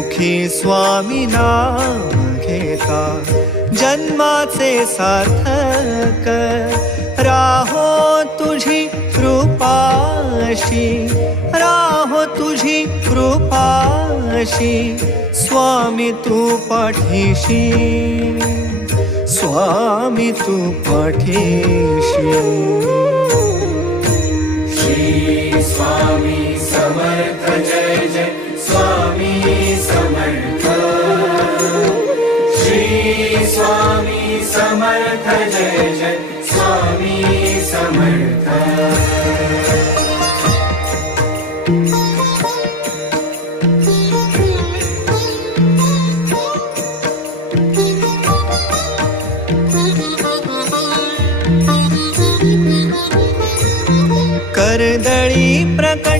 मुखी स्वामी नाम घेता जन्माचे सार्थक राहो तुझी कृपाशी राहो तुझी कृपाशी स्वामी तू पाठीशी स्वामी तू पाठीशी श्री स्वामी समर्थ जय जय स्वामी समर्थ श्री स्वामी समर्थ जय जय स्वामी समर्थ कर्दळी प्रकटलासी